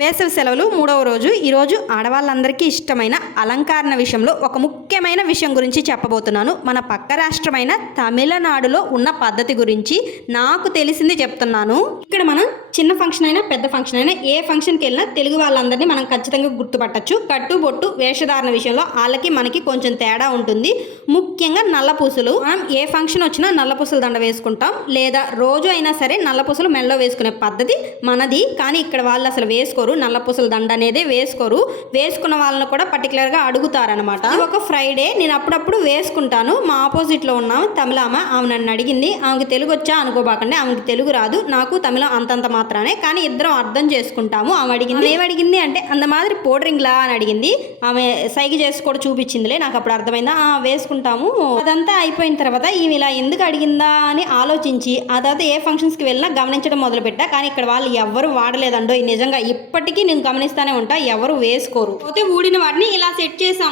వేసవి సెలవులు 3వ రోజు ఈరోజు ఆడవాళ్ళందరికీ ఇష్టమైన అలంకరణ విషయంలో ఒక ముఖ్యమైన విషయం గురించి చెప్పబోతున్నాను. మన పక్క రాష్ట్రమైన తమిళనాడులో ఉన్న పద్ధతి గురించి నాకు తెలిసింది చెప్తున్నాను. ఇక్కడ మనం చిన్న ఫంక్షన్ అయినా పెద్ద ఫంక్షన్ అయినా ఏ ఫంక్షన్కి వెళ్ళినా తెలుగు వాళ్ళందరినీ మనం ఖచ్చితంగా గుర్తుపట్టచ్చు. కట్టుబొట్టు వేషధారణ విషయంలో వాళ్ళకి మనకి కొంచెం తేడా ఉంటుంది. ముఖ్యంగా నల్లపూసలు. మనం ఏ ఫంక్షన్ వచ్చినా నల్లపూసల దండ వేసుకుంటాం, లేదా రోజు అయినా సరే నల్లపూసలు మెడలో వేసుకునే పద్ధతి మనది. కానీ ఇక్కడ వాళ్ళు అసలు వేసుకోరు, నల్లపూసల దండ అనేది వేసుకోరు. వేసుకున్న వాళ్ళని కూడా పర్టికులర్గా అడుగుతారనమాట. ఒక ఫ్రైడే నేను అప్పుడప్పుడు వేసుకుంటాను. మా ఆపోజిట్లో ఉన్న తమిళామ ఆమె నన్ను అడిగింది. ఆమెకి తెలుగు వచ్చా అనుకోబాకండి, ఆమెకి తెలుగు రాదు, నాకు తమిళం అంతంత మాత్రమే, కానీ ఇద్దరం అర్థం చేసుకుంటాము. ఆమె అడిగింది, ఏమడిగింది అంటే అంత మాదిరి పోడ్రింగ్లా అని అడిగింది. ఆమె సైగ చేసి కూడా చూపించిందిలే, నాకు అప్పుడు అర్థమైందా. వేసుకుంటాము. అదంతా అయిపోయిన తర్వాత ఈమె ఇలా ఎందుకు అడిగిందా అని ఆలోచించి ఆ తర్వాత ఏ ఫంక్షన్స్కి వెళ్ళినా గమనించడం మొదలుపెట్టా. కానీ ఇక్కడ వాళ్ళు ఎవ్వరు వాడలేదండో. నిజంగా ఇప్పటికీ నేను గమనిస్తూనే ఉంటా, ఎవరు వేసుకోరు. పోతే ఊడిన వాటిని ఇలా సెట్ చేసాం.